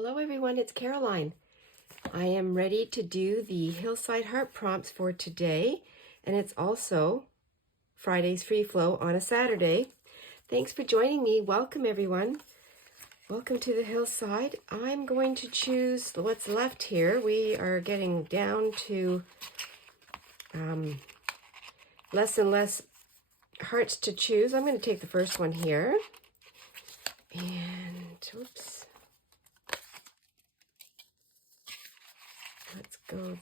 Hello everyone, it's Caroline. I am ready to do the Hillside Heart prompts for today, and it's also Friday's Free Flow on a Saturday. Thanks for joining me. Welcome everyone. Welcome to the Hillside. I'm going to choose what's left here. We are getting down to less and less hearts to choose. I'm going to take the first one here. And, oops. Let's go.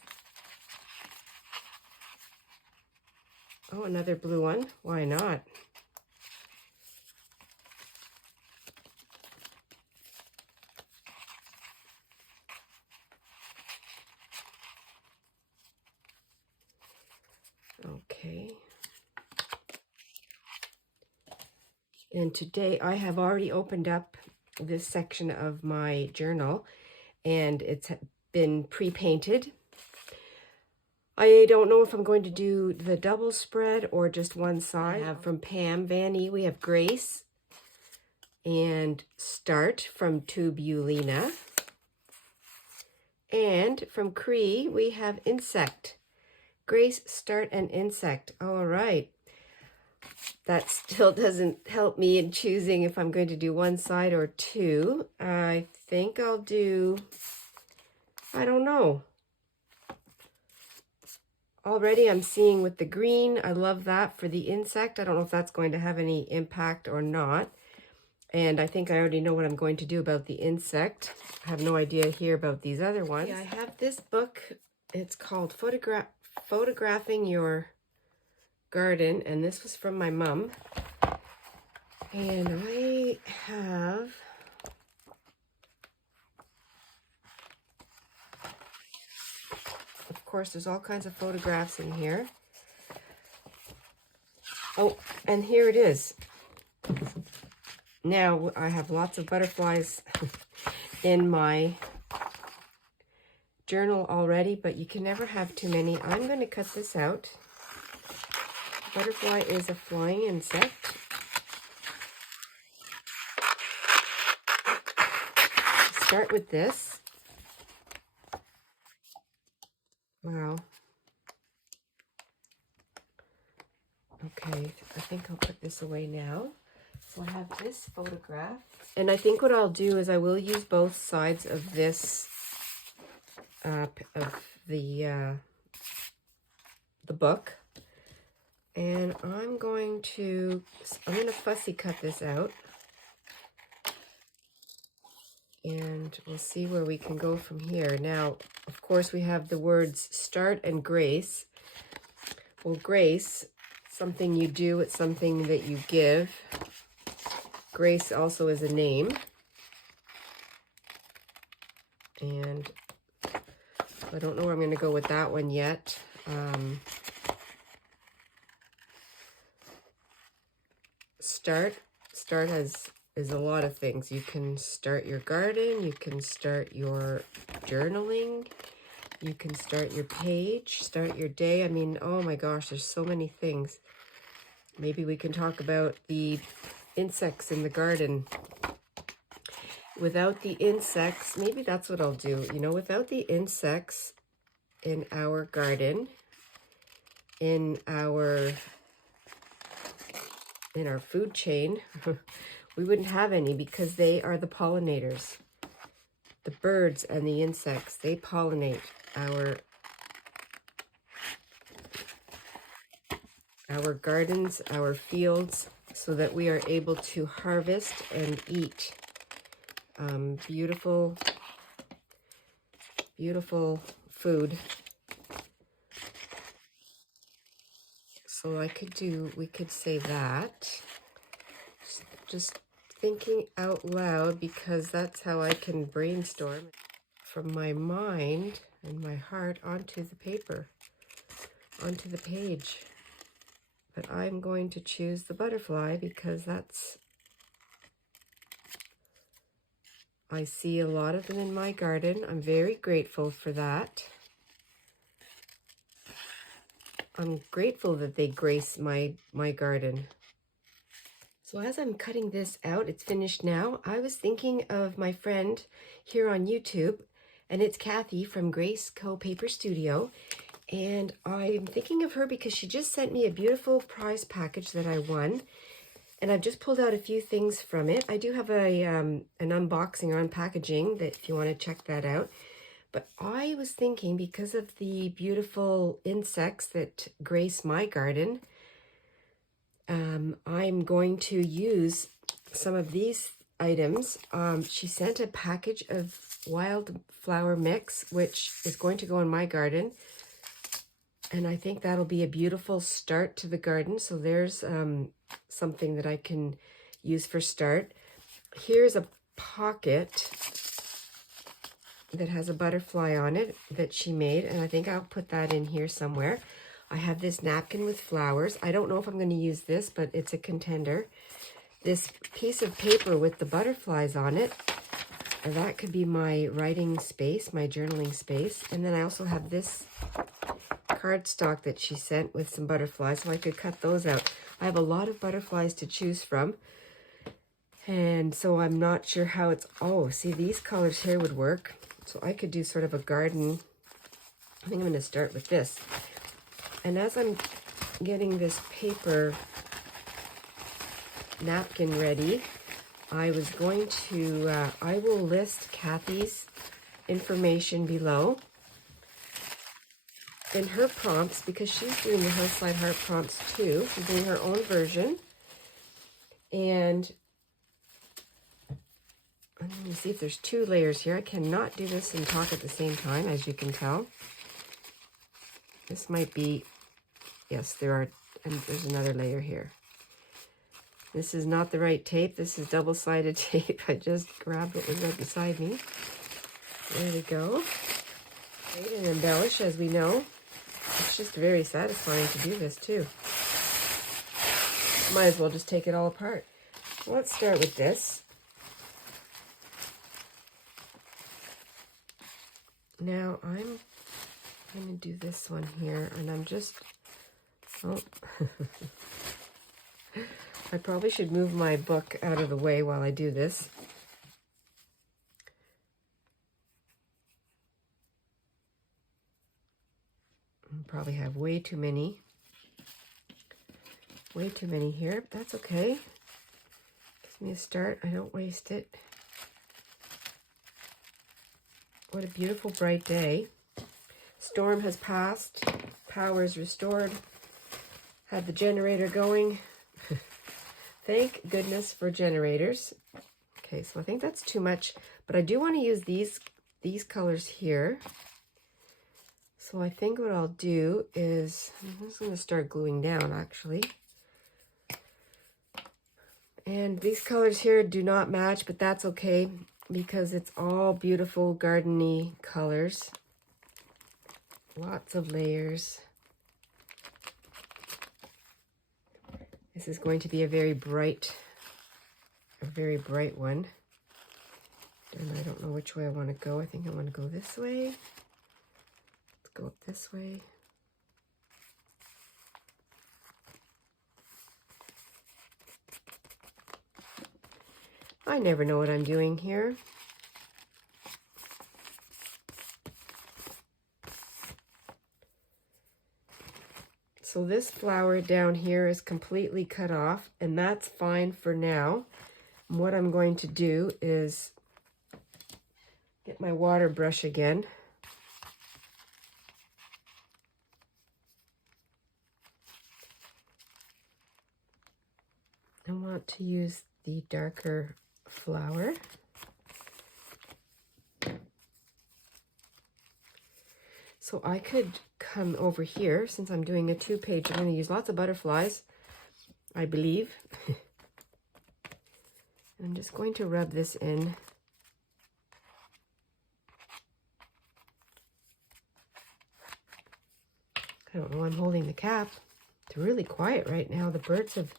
Oh, another blue one. Why not? Okay. And today I have already opened up this section of my journal and it's been pre-painted. I don't know if I'm going to do the double spread or just one side. I have from Pam Vanny, we have Grace and Start from Tubulina. And from Cree, we have Insect. Grace, Start, and Insect. All right. That still doesn't help me in choosing if I'm going to do one side or two. I think I'll do, I don't know. Already I'm seeing with the green, I love that for the insect. I don't know if that's going to have any impact or not. And I think I already know what I'm going to do about the insect. I have no idea here about these other ones. Yeah, I have this book. It's called Photographing Your Garden, and this was from my mom. And I have of course, there's all kinds of photographs in here. Oh, and here it is. Now, I have lots of butterflies in my journal already, but you can never have too many. I'm going to cut this out. Butterfly is a flying insect. Start with this. Wow. Okay, I think I'll put this away now. So I have this photograph. And I think what I'll do is I will use both sides of this, of the book. And I'm going to fussy cut this out. And we'll see where we can go from here. Now, of course, we have the words Start and Grace. Well, Grace, something you do, it's something that you give. Grace also is a name. And I don't know where I'm going to go with that one yet. Start is a lot of things. You can start your garden, you can start your journaling, you can start your page, start your day. I mean, oh my gosh, there's so many things. Maybe we can talk about the insects in the garden. Without the insects, maybe that's what I'll do. You know, without the insects in our garden, in our food chain, we wouldn't have any because they are the pollinators. The birds and the insects, they pollinate our gardens, our fields, so that we are able to harvest and eat beautiful, beautiful food. So we could say that. Just thinking out loud because that's how I can brainstorm from my mind and my heart onto the paper, onto the page. But I'm going to choose the butterfly because I see a lot of them in my garden. I'm very grateful for that. I'm grateful that they grace my garden. So as I'm cutting this out, it's finished now. I was thinking of my friend here on YouTube, and it's Kathy from Grace Co. Paper Studio. And I'm thinking of her because she just sent me a beautiful prize package that I won. And I've just pulled out a few things from it. I do have an unboxing or unpackaging that if you want to check that out. But I was thinking, because of the beautiful insects that grace my garden, I'm going to use some of these items. She sent a package of wildflower mix, which is going to go in my garden. And I think that'll be a beautiful start to the garden. So there's something that I can use for start. Here's a pocket that has a butterfly on it that she made, and I think I'll put that in here somewhere. I have this napkin with flowers. I don't know if I'm going to use this, but it's a contender. This piece of paper with the butterflies on it, and that could be my writing space, my journaling space. And then I also have this cardstock that she sent with some butterflies, so I could cut those out. I have a lot of butterflies to choose from, and so I'm not sure how it's... Oh, see, these colors here would work. So I could do sort of a garden. I think I'm going to start with this. And as I'm getting this paper napkin ready, I was going to, I will list Kathy's information below in her prompts, because she's doing the Hillside Heart prompts too. She's doing her own version. And let me see if there's 2 layers here. I cannot do this and talk at the same time, as you can tell. This might be, yes, there are, and there's another layer here. This is not the right tape. This is double-sided tape. I just grabbed what was right beside me. There we go. Great and embellish, as we know. It's just very satisfying to do this, too. Might as well just take it all apart. Well, let's start with this. Now I'm going to do this one here, and I'm just, oh, I probably should move my book out of the way while I do this. I probably have way too many here. That's okay. Gives me a start. I don't waste it. What a beautiful bright day. Storm has passed. Power is restored. Had the generator going. Thank goodness for generators. Okay, so I think that's too much, but I do want to use these colors here. So I think what I'll do is, I'm just going to start gluing down actually. And these colors here do not match, but that's okay, because it's all beautiful garden-y colors. Lots of layers. This is going to be a very bright one. And I don't know which way I want to go. I think I want to go this way. Let's go up this way. I never know what I'm doing here. So this flower down here is completely cut off, and that's fine for now. And what I'm going to do is get my water brush again. I want to use the darker flower. So I could come over here, since I'm doing a 2-page, I'm going to use lots of butterflies, I believe. I'm just going to rub this in. I don't know, I'm holding the cap. It's really quiet right now. The birds have,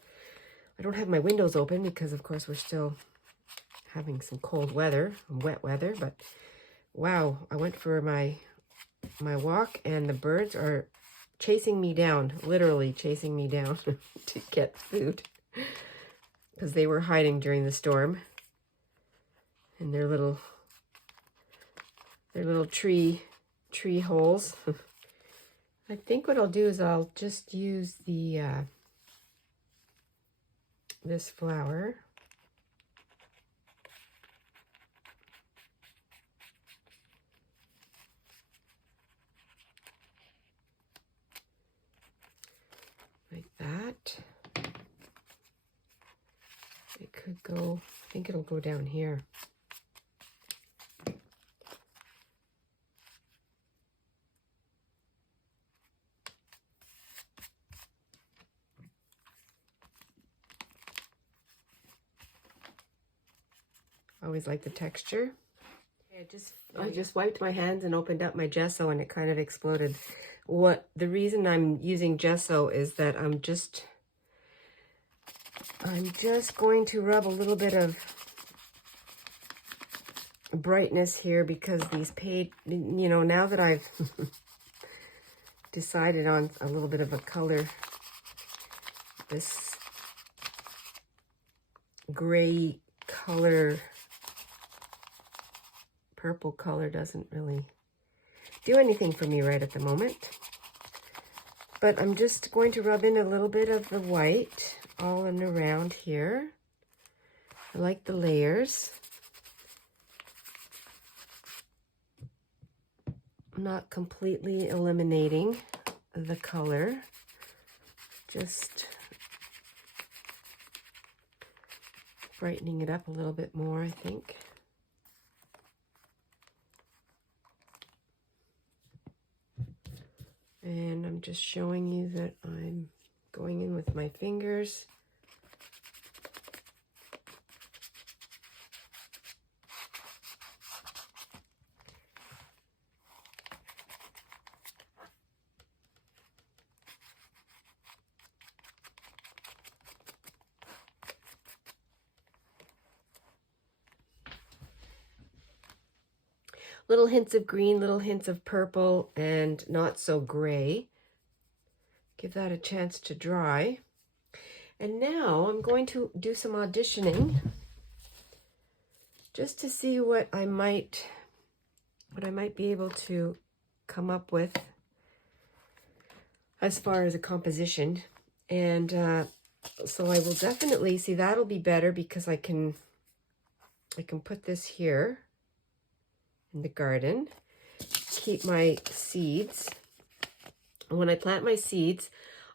I don't have my windows open because of course we're still having some cold weather, wet weather, but wow, I went for my walk and the birds are chasing me down, literally chasing me down to get food. because they were hiding during the storm in their little tree holes. I think what I'll do is I'll just use the this flower. Like that. It could go, I think it'll go down here. Always like the texture. I just wiped my hands and opened up my gesso and it kind of exploded. The reason I'm using gesso is that I'm just going to rub a little bit of brightness here, because these now that I've decided on a little bit of a color, this gray color, purple color doesn't really do anything for me right at the moment. But I'm just going to rub in a little bit of the white all and around here. I like the layers. Not completely eliminating the color, just brightening it up a little bit more, I think. And I'm just showing you that I'm going in with my fingers. Little hints of green, little hints of purple, and not so gray. Give that a chance to dry. And now I'm going to do some auditioning just to see what I might be able to come up with as far as a composition. And so I will definitely see, that'll be better because I can put this here in the garden, keep my seeds. And when I plant my seeds,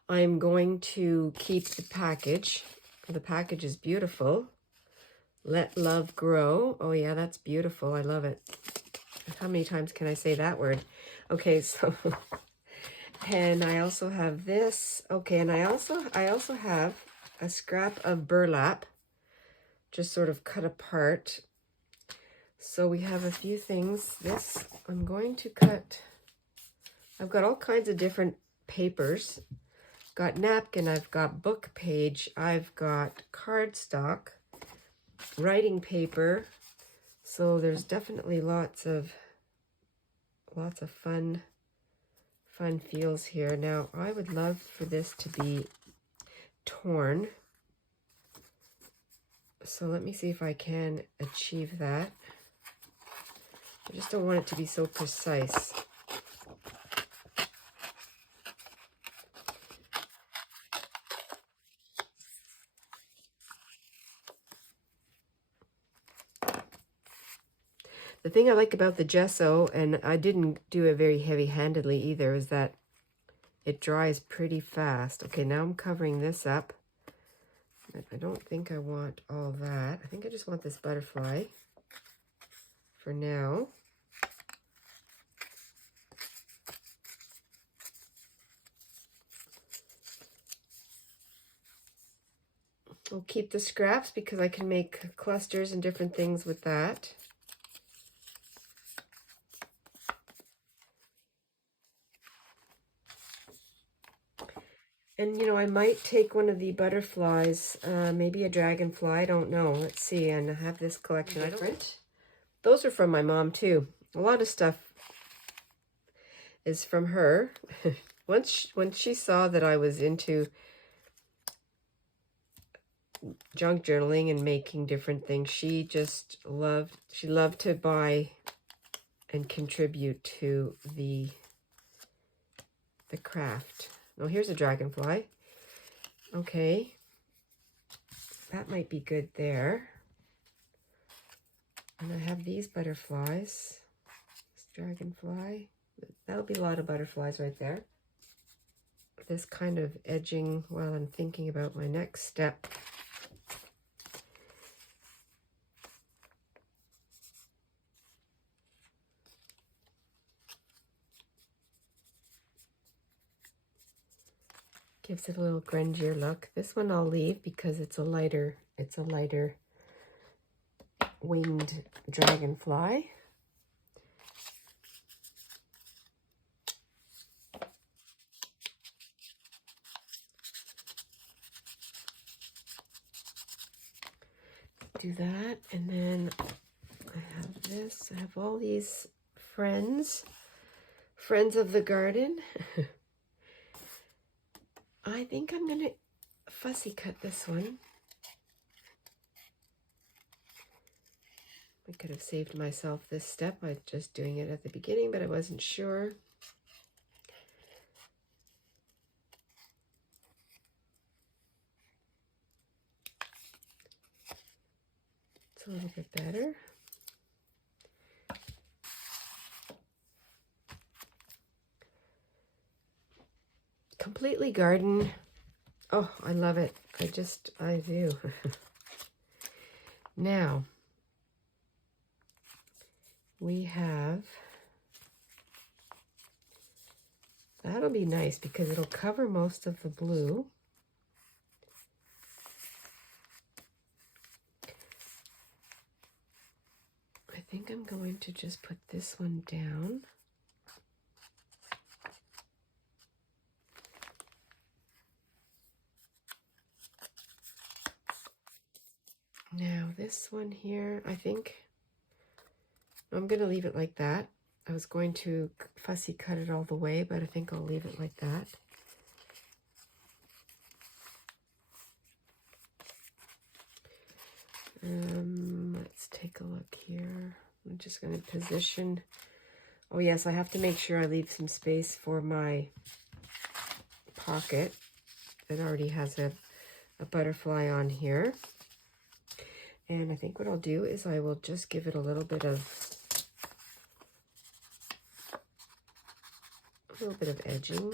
I'm going to keep the package. The package is beautiful. Let love grow. Oh yeah, that's beautiful. I love it. How many times can I say that word? Okay, so and I also have this. Okay, and I also have a scrap of burlap, just sort of cut apart. So we have a few things. This I'm going to cut. I've got all kinds of different papers. Got napkin, I've got book page, I've got cardstock, writing paper. So there's definitely lots of fun feels here. Now I would love for this to be torn. So let me see if I can achieve that. I just don't want it to be so precise. The thing I like about the gesso, and I didn't do it very heavy-handedly either, is that it dries pretty fast. Okay, now I'm covering this up. I don't think I want all that. I think I just want this butterfly for now. I'll keep the scraps because I can make clusters and different things with that. And, you know, I might take one of the butterflies, maybe a dragonfly, I don't know. Let's see, and I have this collection. Those are from my mom, too. A lot of stuff is from her. When she saw that I was into junk journaling and making different things. She loved to buy and contribute to the craft. Oh, here's a dragonfly. Okay. That might be good there. And I have these butterflies. This dragonfly. That'll be a lot of butterflies right there. This kind of edging while I'm thinking about my next step. Gives it a little grungier look. This one I'll leave because it's a lighter winged dragonfly. Do that, and then I have this. I have all these friends of the garden. I think I'm gonna fussy cut this one. I could have saved myself this step by just doing it at the beginning, but I wasn't sure. It's a little bit better. Completely garden. Oh, I love it. I do. Now, we have, that'll be nice because it'll cover most of the blue. I think I'm going to just put this one down. Now this one here, I think I'm going to leave it like that. I was going to fussy cut it all the way, but I think I'll leave it like that. Let's take a look here. I'm just going to position. Oh yes, I have to make sure I leave some space for my pocket that already has a butterfly on here. And I think what I'll do is I will just give it a little bit of edging.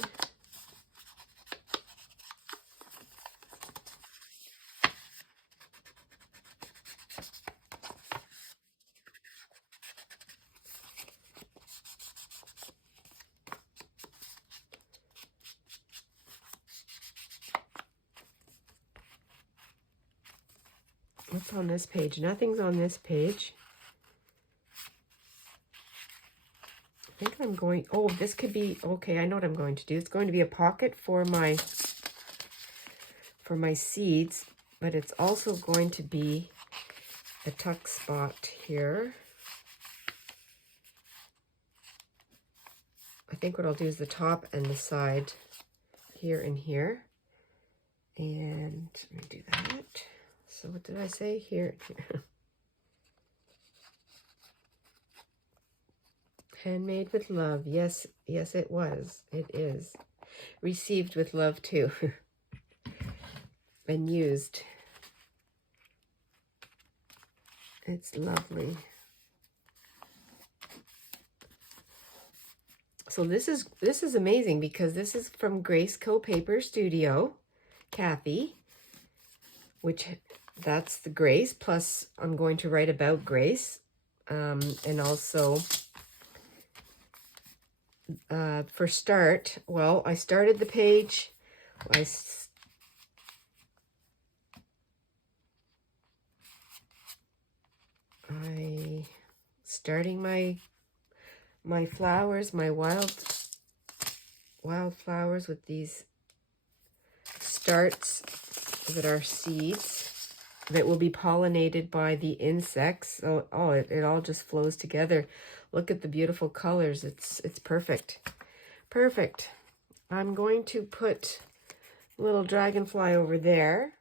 What's on this page? Nothing's on this page. I think I'm going, oh, this could be, okay, I know what I'm going to do. It's going to be a pocket for my seeds, but it's also going to be a tuck spot here. I think what I'll do is the top and the side here and here. And let me do that. So what did I say? Here. Handmade with love. Yes, yes, it was. It is. Received with love, too. And used. It's lovely. So this is amazing because this is from Grace Co Paper Studio, Kathy, which that's the Grace, plus I'm going to write about Grace, and also for start, well, I started the page, starting my flowers, my wild flowers with these starts that are seeds that will be pollinated by the insects. So, oh, it all just flows together. Look at the beautiful colors. It's perfect. Perfect. I'm going to put a little dragonfly over there.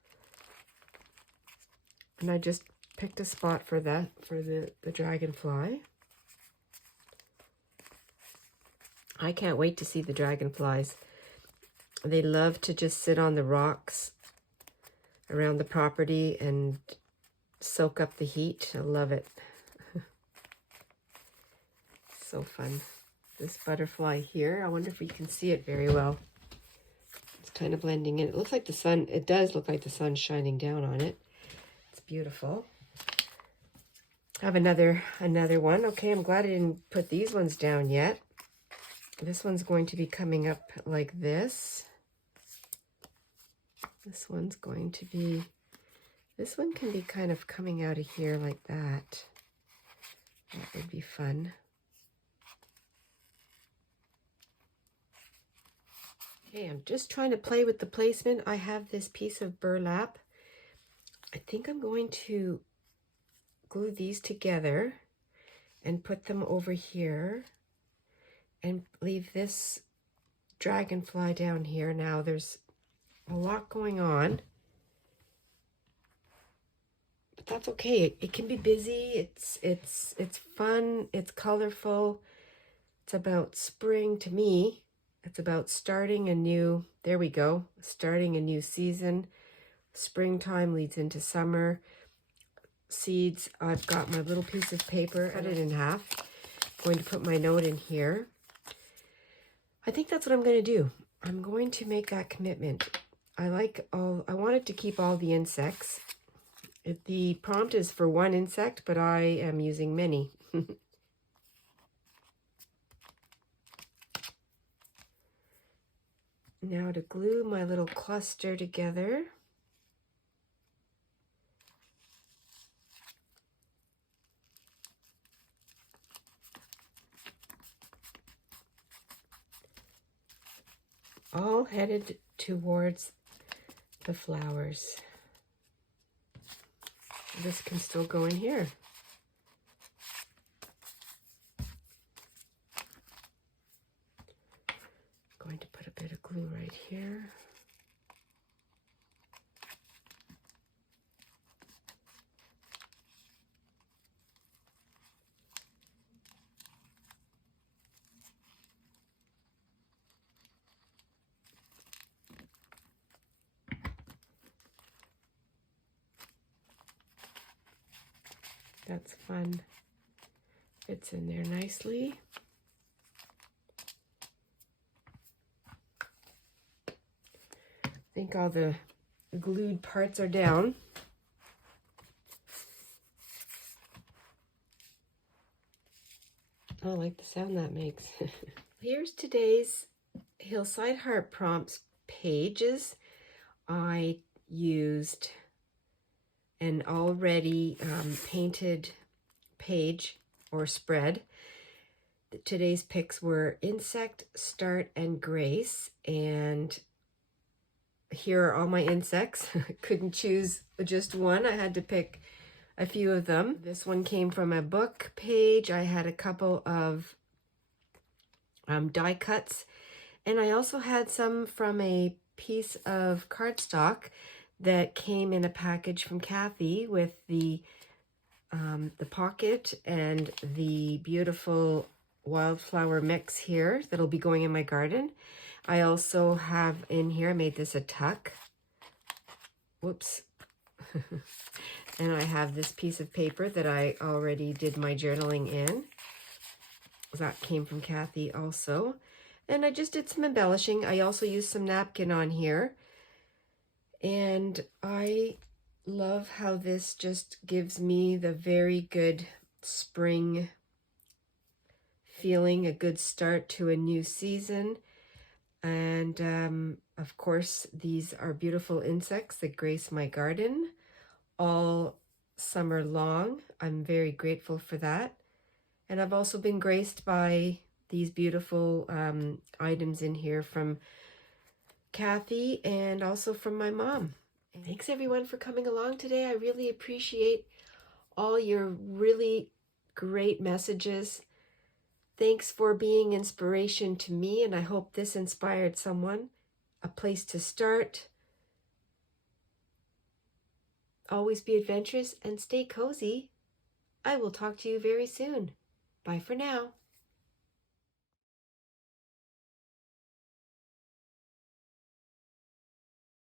And I just picked a spot for that, for the dragonfly. I can't wait to see the dragonflies. They love to just sit on the rocks around the property and soak up the heat. I love it. So fun. This butterfly here, I wonder if we can see it very well. It's kind of blending in. It looks like the sun, it does look like the sun's shining down on it. It's beautiful. I have another one. Okay, I'm glad I didn't put these ones down yet. This one's going to be coming up like this. This one's going to be, this one can be kind of coming out of here like that. That would be fun. Okay, I'm just trying to play with the placement. I have this piece of burlap. I think I'm going to glue these together and put them over here and leave this dragonfly down here. Now there's a lot going on, but that's okay. It can be busy. It's fun. It's colorful. It's about spring to me. It's about starting a new, there we go, starting a new season. Springtime leads into summer. Seeds, I've got my little piece of paper, cut it in half. I'm going to put my note in here. I think that's what I'm going to do. I'm going to make that commitment. I wanted to keep all the insects. The prompt is for one insect, but I am using many. Now to glue my little cluster together. All headed towards the flowers. This can still go in here. Going to put a bit of glue right here. That's fun. Fits in there nicely. I think all the glued parts are down. I like the sound that makes. Here's today's Hillside Heart Prompts pages. I used an already painted page or spread. Today's picks were Insect, Start, and Grace, and here are all my insects. Couldn't choose just one. I had to pick a few of them. This one came from a book page. I had a couple of die cuts, and I also had some from a piece of cardstock that came in a package from Kathy with the pocket and the beautiful wildflower mix here that'll be going in my garden. I also have in here, I made this a tuck. Whoops. And I have this piece of paper that I already did my journaling in. That came from Kathy also. And I just did some embellishing. I also used some napkin on here. And I love how this just gives me the very good spring feeling, a good start to a new season. And of course, these are beautiful insects that grace my garden all summer long. I'm very grateful for that. And I've also been graced by these beautiful items in here from Kathy and also from my mom. And thanks everyone for coming along today. I really appreciate all your really great messages. Thanks for being inspiration to me, and I hope this inspired someone. A place to start, always be adventurous and stay cozy. I will talk to you very soon. Bye for now.